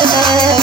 Hãy subscribe